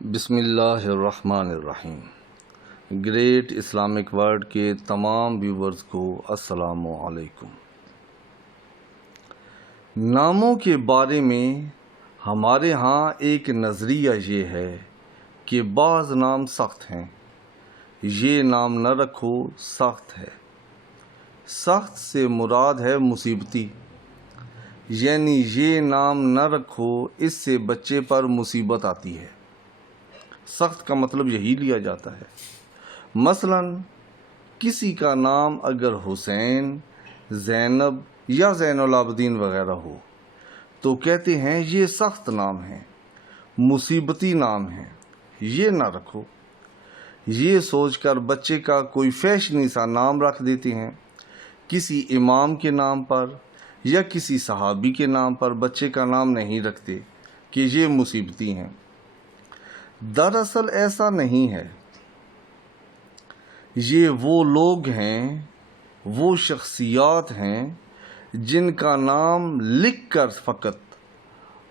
بسم اللہ الرحمن الرحیم۔ گریٹ اسلامک ورلڈ کے تمام ویورز کو السلام علیکم۔ ناموں کے بارے میں ہمارے ہاں ایک نظریہ یہ ہے کہ بعض نام سخت ہیں، یہ نام نہ رکھو سخت ہے۔ سخت سے مراد ہے مصیبتی، یعنی یہ نام نہ رکھو، اس سے بچے پر مصیبت آتی ہے۔ سخت کا مطلب یہی لیا جاتا ہے۔ مثلا کسی کا نام اگر حسین، زینب یا زین العابدین وغیرہ ہو تو کہتے ہیں یہ سخت نام ہے، مصیبتی نام ہے، یہ نہ رکھو۔ یہ سوچ کر بچے کا کوئی فیشنی سا نام رکھ دیتے ہیں۔ کسی امام کے نام پر یا کسی صحابی کے نام پر بچے کا نام نہیں رکھتے کہ یہ مصیبتی ہیں۔ دراصل ایسا نہیں ہے۔ یہ وہ لوگ ہیں، وہ شخصیات ہیں جن کا نام لکھ کر فقط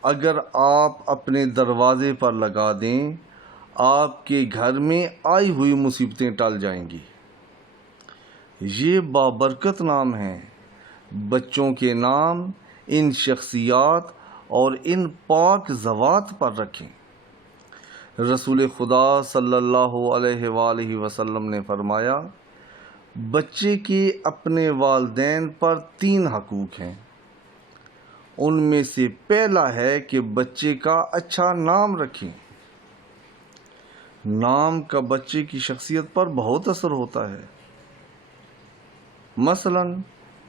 اگر آپ اپنے دروازے پر لگا دیں، آپ کے گھر میں آئی ہوئی مصیبتیں ٹل جائیں گی۔ یہ بابرکت نام ہیں۔ بچوں کے نام ان شخصیات اور ان پاک ذوات پر رکھیں۔ رسول خدا صلی اللہ علیہ وآلہ وسلم نے فرمایا، بچے کے اپنے والدین پر 3 حقوق ہیں۔ ان میں سے پہلا ہے کہ بچے کا اچھا نام رکھیں۔ نام کا بچے کی شخصیت پر بہت اثر ہوتا ہے۔ مثلا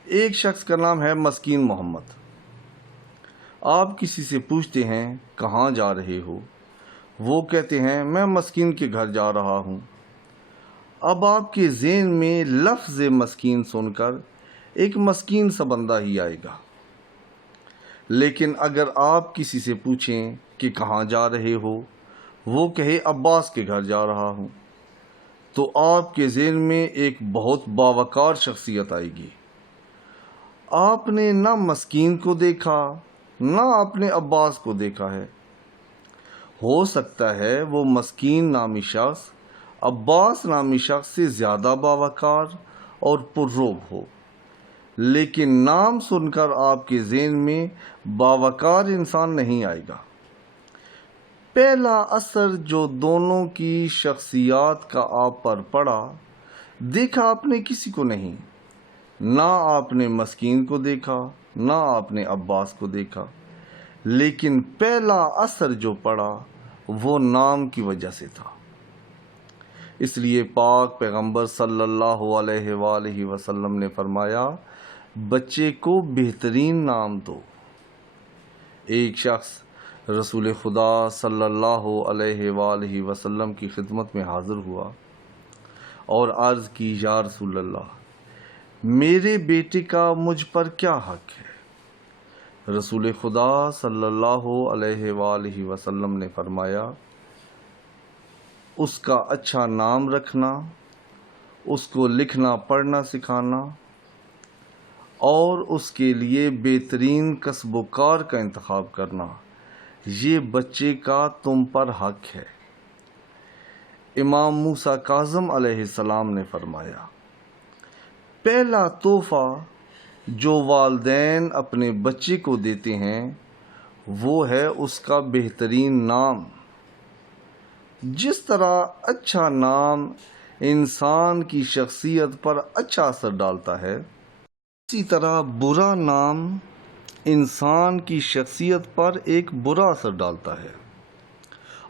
ایک شخص کا نام ہے مسکین محمد۔ آپ کسی سے پوچھتے ہیں کہاں جا رہے ہو؟ وہ کہتے ہیں میں مسکین کے گھر جا رہا ہوں۔ اب آپ کے ذہن میں لفظ مسکین سن کر ایک مسکین سا بندہ ہی آئے گا۔ لیکن اگر آپ کسی سے پوچھیں کہ کہاں جا رہے ہو، وہ کہے عباس کے گھر جا رہا ہوں، تو آپ کے ذہن میں ایک بہت باوقار شخصیت آئے گی۔ آپ نے نہ مسکین کو دیکھا، نہ آپ نے عباس کو دیکھا ہے۔ ہو سکتا ہے وہ مسکین نامی شخص عباس نامی شخص سے زیادہ باوقار اور پررعب ہو، لیکن نام سن کر آپ کے ذہن میں باوقار انسان نہیں آئے گا۔ پہلا اثر جو دونوں کی شخصیات کا آپ پر پڑا، دیکھا آپ نے کسی کو نہیں، نہ آپ نے مسکین کو دیکھا، نہ آپ نے عباس کو دیکھا، لیکن پہلا اثر جو پڑا وہ نام کی وجہ سے تھا۔ اس لیے پاک پیغمبر صلی اللہ علیہ وآلہ وسلم نے فرمایا، بچے کو بہترین نام دو۔ ایک شخص رسول خدا صلی اللہ علیہ وآلہ وسلم کی خدمت میں حاضر ہوا اور عرض کی، یا رسول اللہ، میرے بیٹے کا مجھ پر کیا حق ہے؟ رسول خدا صلی اللہ علیہ وآلہ وسلم نے فرمایا، اس کا اچھا نام رکھنا، اس کو لکھنا پڑھنا سکھانا اور اس کے لیے بہترین کسب و کار کا انتخاب کرنا، یہ بچے کا تم پر حق ہے۔ امام موسیٰ کاظم علیہ السلام نے فرمایا، پہلا تحفہ جو والدین اپنے بچے کو دیتے ہیں وہ ہے اس کا بہترین نام۔ جس طرح اچھا نام انسان کی شخصیت پر اچھا اثر ڈالتا ہے، اسی طرح برا نام انسان کی شخصیت پر ایک برا اثر ڈالتا ہے،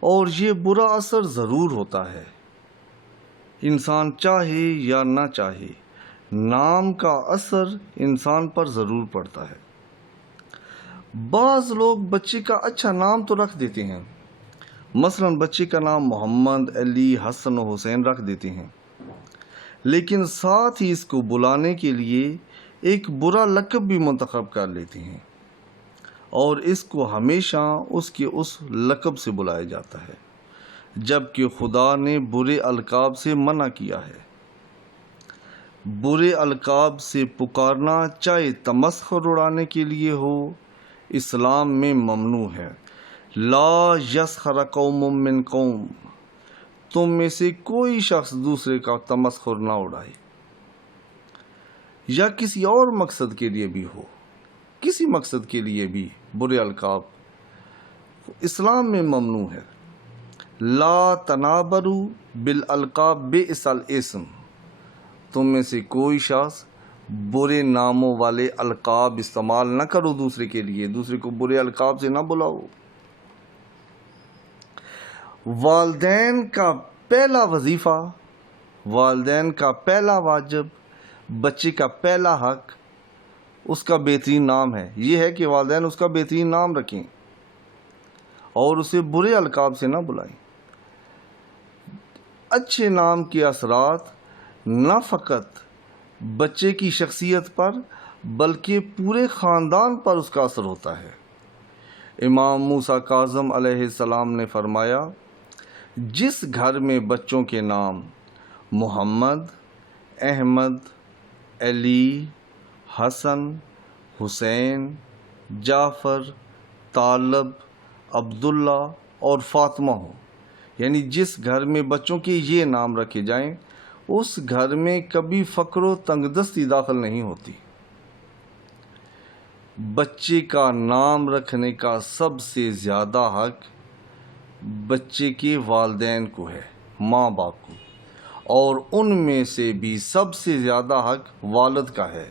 اور یہ برا اثر ضرور ہوتا ہے، انسان چاہے یا نہ چاہے، نام کا اثر انسان پر ضرور پڑتا ہے۔ بعض لوگ بچے کا اچھا نام تو رکھ دیتے ہیں، مثلا بچے کا نام محمد، علی، حسن و حسین رکھ دیتے ہیں، لیکن ساتھ ہی اس کو بلانے کے لیے ایک برا لقب بھی منتخب کر لیتے ہیں، اور اس کو ہمیشہ اس کے اس لقب سے بلایا جاتا ہے، جبکہ خدا نے برے القاب سے منع کیا ہے۔ برے القاب سے پکارنا چاہے تمسخر اڑانے کے لیے ہو، اسلام میں ممنوع ہے، لا یسخر قوم من قوم، تم میں سے کوئی شخص دوسرے کا تمسخر نہ اڑائے، یا کسی اور مقصد کے لیے بھی ہو، کسی مقصد کے لیے بھی برے القاب اسلام میں ممنوع ہے۔ لا تنابروا بالالقاب بئس الاسم، تم میں سے کوئی شخص برے ناموں والے القاب استعمال نہ کرو دوسرے کے لیے، دوسرے کو برے القاب سے نہ بلاؤ۔ والدین کا پہلا وظیفہ، والدین کا پہلا واجب، بچے کا پہلا حق اس کا بہترین نام ہے، یہ ہے کہ والدین اس کا بہترین نام رکھیں اور اسے برے القاب سے نہ بلائیں۔ اچھے نام کے اثرات نہ فقط بچے کی شخصیت پر بلکہ پورے خاندان پر اس کا اثر ہوتا ہے۔ امام موسیٰ کاظم علیہ السلام نے فرمایا، جس گھر میں بچوں کے نام محمد، احمد، علی، حسن، حسین، جعفر، طالب، عبداللہ اور فاطمہ ہو، یعنی جس گھر میں بچوں کے یہ نام رکھے جائیں، اس گھر میں کبھی فقر و تنگ دستی داخل نہیں ہوتی۔ بچے کا نام رکھنے کا سب سے زیادہ حق بچے کے والدین کو ہے، ماں باپ کو، اور ان میں سے بھی سب سے زیادہ حق والد کا ہے۔